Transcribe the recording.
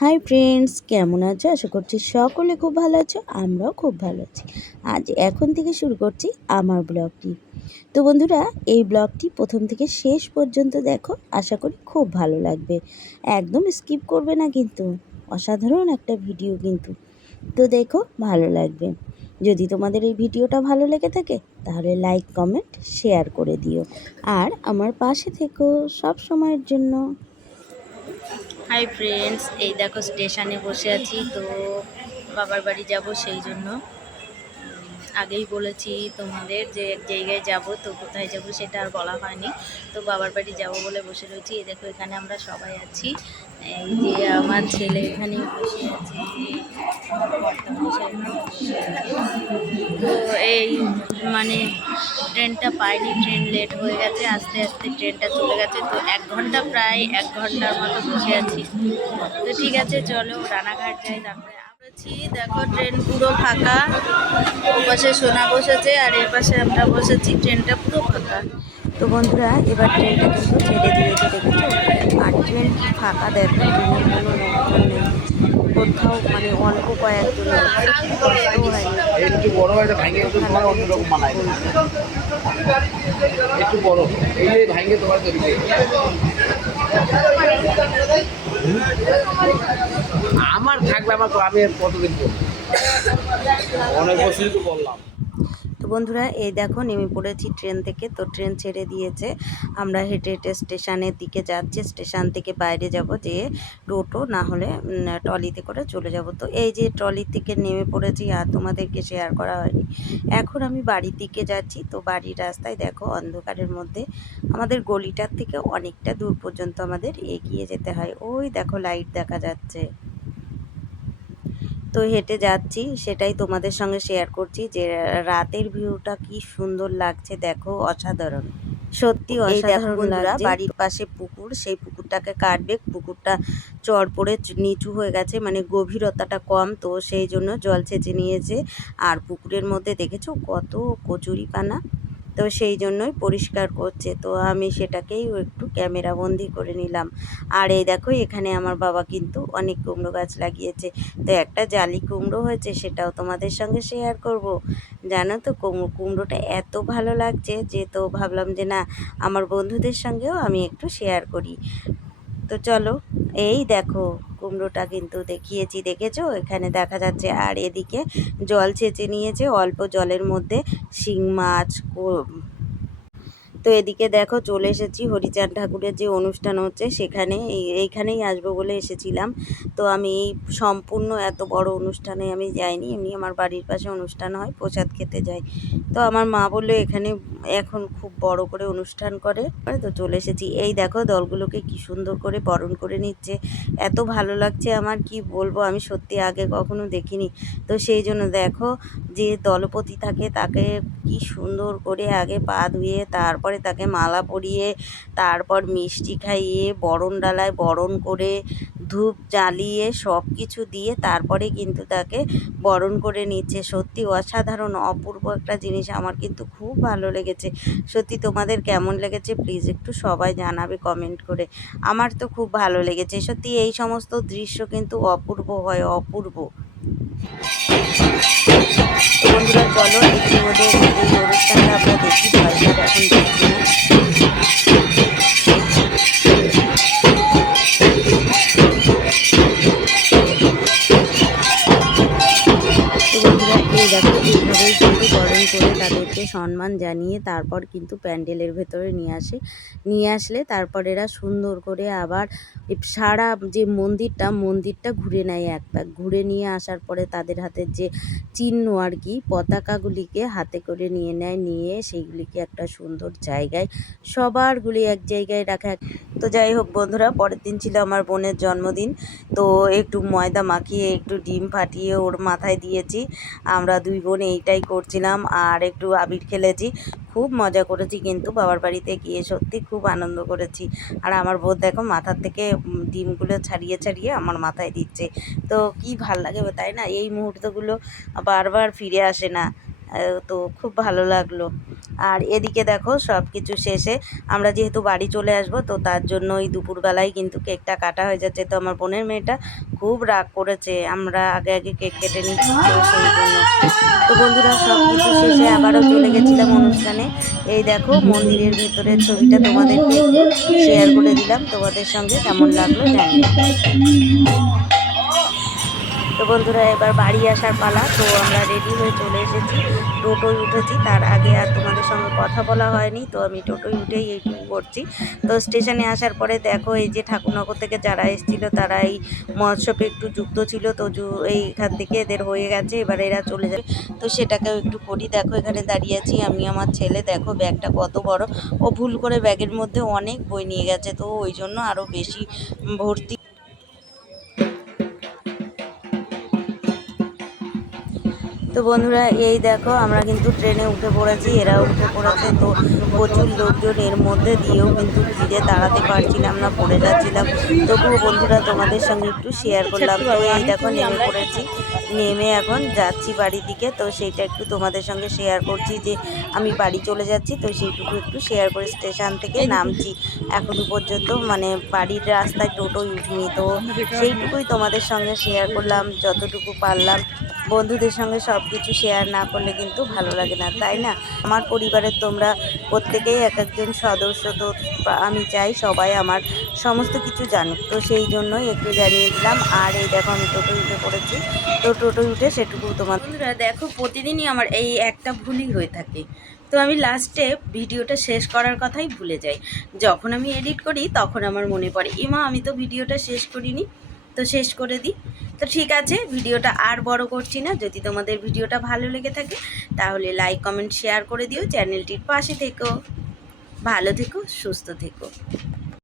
Hi friends কেমন আছো? আশা করছি সকলে খুব ভালো আছো, আমরাও খুব ভালো আছি। আজ এখন থেকে শুরু করছি আমার ব্লগটি। তো বন্ধুরা, এই ব্লগটি প্রথম থেকে শেষ পর্যন্ত দেখো, আশা করি খুব ভালো লাগবে। একদম স্কিপ করবে না কিন্তু, অসাধারণ একটা ভিডিও কিন্তু। তো দেখো, ভালো লাগবে। যদি তোমাদের এই ভিডিওটা ভালো লেগে থাকে, তাহলে লাইক কমেন্ট শেয়ার করে দিও। আর আমার পাশে থেকো সব সময়ের জন্য। হাই ফ্রেন্ডস এই দেখো স্টেশনে বসে আছি তো বাবার বাড়ি যাব সেই জন্য। আগেই বলেছি তোমাদের যে এক জায়গায় যাব, তো কোথায় যাব সেটা আর বলা হয়নি। তো বাবার বাড়ি যাব বলে বসে রয়েছি। এই দেখো, এখানে আমরা সবাই আছি। এই যে আমার ছেলে এখানে বসে আছে। তো এই মানে ট্রেনটা পাইনি, ট্রেন লেট হয়ে গেছে, আস্তে আস্তে ট্রেনটা চলে গেছে। তো এক ঘণ্টা প্রায়, এক ঘণ্টার মতো বসে আছি। তো ঠিক আছে, চলো, রানাঘাট যাই, তারপরে আছি দেখো ট্রেন পুরো ফাঁকা। ও পাশে সোনা বসেছে, আর এর পাশে আমরা বসেছি ট্রেনটা পুরো ফাঁকা। তো বন্ধুরা, এবার ট্রেনটা কিন্তু ছেড়ে দিয়েছে দেখেছ? আর ট্রেন কি ফাঁকা দেখো ট্রেনের কোনো নেই। কোথাও মানে অল্প কয়েকজন। একটু বড় আমার থাকবে আমার আমি কতদিন করব অনেক বছরই তো বললাম। তো বন্ধুরা এই দেখো নেমে পড়েছি ট্রেন থেকে। তো ট্রেন ছেড়ে দিয়েছে। আমরা হেঁটে হেঁটে স্টেশনের দিকে যাচ্ছি। স্টেশন থেকে বাইরে যাব যে টোটো না হলে ট্রলিতে করে চলে যাব। তো এই যে ট্রলির থেকে নেমে পড়েছি আর তোমাদেরকে শেয়ার করা হয়নি। এখন আমি বাড়ির দিকে যাচ্ছি। তো বাড়ির রাস্তায় দেখো অন্ধকারের মধ্যে আমাদের গলিটার থেকে অনেকটা দূর পর্যন্ত আমাদের এগিয়ে যেতে হয়। ওই দেখো লাইট দেখা যাচ্ছে। তো হেঁটে যাচ্ছি সেটাই তোমাদের সঙ্গে শেয়ার করছি যে রাতের ভিউটা কি সুন্দর লাগছে দেখো অসাধারণ। সত্যি অসাধারণ লাগছে বাড়ির পাশে পুকুর সেই পুকুরটাকে কাটবে পুকুরটা চর পড়ে নিচু হয়ে গেছে মানে গভীরতাটা কম তো সেই জন্য জল ছেঁচে নিয়েছে। আর পুকুরের মধ্যে দেখেছ কত কচুরি পানা তো সেই জন্যই পরিষ্কার করছে। তো আমি সেটাকেই একটু ক্যামেরা বন্দি করে নিলাম। আর এই দেখো, এখানে আমার বাবা কিন্তু অনেক কুমড়ো গাছ লাগিয়েছে। তো একটা জালি কুমড়ো হয়েছে, সেটাও তোমাদের সঙ্গে শেয়ার করব। জানো তো কুমড়ো কুমড়োটা এত ভালো লাগছে যে তো ভাবলাম যে না, আমার বন্ধুদের সঙ্গেও আমি একটু শেয়ার করি। তো চলো, এই দেখো কুমড়োটা কিন্তু দেখিয়েছি, দেখেছ? এখানে দেখা যাচ্ছে আর এদিকে জল ছেঁচে নিয়েছে, অল্প জলের মধ্যে শিং মাছ তো এদিকে দেখো চলে এসেছি হরিচাঁদ ঠাকুরের যে অনুষ্ঠান হচ্ছে, সেখানে এই- এইখানেই আসব বলে এসেছিলাম। তো আমি এই সম্পূর্ণ এত বড় অনুষ্ঠানে আমি যাইনি, এমনি আমার বাড়ির পাশে অনুষ্ঠান হয়, প্রসাদ খেতে যাই। তো আমার মা বলল, এখানে এখন খুব বড় করে অনুষ্ঠান করে। তো চলে এসেছি। এই দেখো দলগুলোকে কি সুন্দর করে বরণ করে নিচ্ছে। এত ভালো লাগছে আমার, কি বলব, আমি সত্যি আগে কখনো দেখিনি। তো সেই জন্য দেখো যে দলপতি থাকে, তাকে কি সুন্দর করে আগে পা ধুয়ে তারপরে তাকে মালা পরিয়ে, তারপর মিষ্টি খাইয়ে, বরণ ডালায় বরণ করে, ধূপ জ্বালিয়ে সব কিছু দিয়ে তারপরে কিন্তু তাকে বরণ করে নিচ্ছে। সত্যি অসাধারণ, অপূর্ব একটা জিনিস। আমার কিন্তু খুব ভালো লেগেছে। সত্যি তোমাদের কেমন লেগেছে প্লিজ একটু সবাই জানাবে কমেন্ট করে। আমার তো খুব ভালো লেগেছে। সত্যি এই সমস্ত দৃশ্য কিন্তু অপূর্ব হয়, অপূর্ব। বন্ধুরা চলো একটু ওদের এই অনুষ্ঠানটা আমরা দেখি ভয়টা এখন দেখি না সম্মান জানিয়ে তারপর কিন্তু প্যান্ডেলের ভেতরে নিয়ে আসে। নিয়ে আসলে তারপর এরা সুন্দর করে আবার সারা যে মন্দিরটা মন্দিরটা ঘুরে নেয় এক পাক। ঘুরে নিয়ে আসার পরে তাদের হাতের যে চিহ্ন আর কি, পতাকাগুলিকে হাতে করে নিয়ে নেয়। নিয়ে সেইগুলিকে একটা সুন্দর জায়গায়, সবারগুলি এক জায়গায় রাখা। তো যাই হোক বন্ধুরা, পরের দিন ছিল আমার বোনের জন্মদিন। তো একটু ময়দা মাখিয়ে, একটু ডিম ফাটিয়ে ওর মাথায় দিয়েছি। আমরা দুই বোন এইটাই করছিলাম। আর একটু আবির খেলেছি, খুব মজা করেছি কিন্তু বাবার বাড়িতে গিয়ে সত্যি খুব আনন্দ করেছি। আর আমার বোধ দেখো মাথার থেকে ডিমগুলো ছাড়িয়ে ছাড়িয়ে আমার মাথায় দিচ্ছে। তো কি ভালো লাগে তাই না? এই মুহূর্তগুলো বারবার ফিরে আসে না। তো খুব ভালো লাগল। আর এদিকে দেখো সব কিছু শেষে আমরা যেহেতু বাড়ি চলে আসব, তো তার জন্য ওই দুপুরবেলায় কিন্তু কেকটা কাটা হয়ে যাচ্ছে। তো আমার বোনের মেয়েটা খুব রাগ করেছে, আমরা আগে আগে কেক কেটে নিচ্ছি সেই জন্য। তো বন্ধুরা সব কিছু শেষে আবারও চলে গেছিলাম অনুষ্ঠানে। এই দেখো মন্দিরের ভেতরের ছবিটা তোমাদেরকে শেয়ার করে দিলাম। তোমাদের সঙ্গে কেমন লাগল জানি তো বন্ধুরা, এবার বাড়ি আসার পালা। তো আমরা রেডি হয়ে চলে এসেছি। টোটোয় উঠেছি। তার আগে আর তোমাদের সঙ্গে কথা বলা হয়নি। তো আমি টোটোয় উঠেই এইটুকু করছি। তো স্টেশনে আসার পরে দেখো, এই যে ঠাকুরনগর থেকে যারা এসেছিল, তারা এই মহোৎসবে একটু যুক্ত ছিল। তো এইখান থেকে এদের হয়ে গেছে। এবার এরা চলে যাবে। তো সেটাকেও একটু করি। দেখো, এখানে দাঁড়িয়ে আছি আমি, আমার ছেলে। দেখো, ব্যাগটা কত বড়। ও ভুল করে ব্যাগের মধ্যে অনেক বই নিয়ে গেছে। তো ওই জন্য আরও বেশি ভর্তি তো বন্ধুরা এই দেখো আমরা কিন্তু ট্রেনে উঠে পড়েছি এরা উঠে পড়েছে তো প্রচুর লোকজন এর মধ্যে দিয়েও কিন্তু ভিড়ে দাঁড়াতে পারছিলাম না পড়ে যাচ্ছিলাম। তবুও বন্ধুরা তোমাদের সঙ্গে একটু শেয়ার করলাম। তো এই দেখো নেমে পড়েছি নেমে এখন যাচ্ছি বাড়ির দিকে। তো সেইটা একটু তোমাদের সঙ্গে শেয়ার করছি যে আমি বাড়ি চলে যাচ্ছি তো সেইটুকু একটু শেয়ার করে স্টেশন থেকে নামছি। এখনও পর্যন্ত মানে বাড়ির রাস্তায় টোটোই উঠিনি তো সেইটুকুই তোমাদের সঙ্গে শেয়ার করলাম যতটুকু পারলাম। বন্ধুদের সঙ্গে সব কিছু শেয়ার না করলে কিন্তু ভালো লাগে না, তাই না? আমার পরিবারের তোমরা প্রত্যেকেই এক একজন সদস্য, তো আমি চাই সবাই আমার সমস্ত কিছু জানুক। তো সেই জন্যই একটু জানিয়ে দিলাম। আর এই দেখো, আমি টোটো উঠে পড়েছি। তো টোটো উঠে সেটুকু তোমার বন্ধুরা, দেখো, প্রতিদিনই আমার এই একটা ভুলই হয়ে থাকে। তো আমি লাস্টে ভিডিওটা শেষ করার কথাই ভুলে যাই। যখন আমি এডিট করি, তখন আমার মনে পড়ে, ইমা, আমি তো ভিডিওটা শেষ করিনি। তো শেষ করে দিই। তো ঠিক আছে, ভিডিওটা আর বড় করছি না। যদি তোমাদের ভিডিওটা ভালো লেগে থাকে, তাহলে লাইক কমেন্ট শেয়ার করে দিও। চ্যানেলটির পাশে থেকো। ভালো থেকো, সুস্থ থেকো।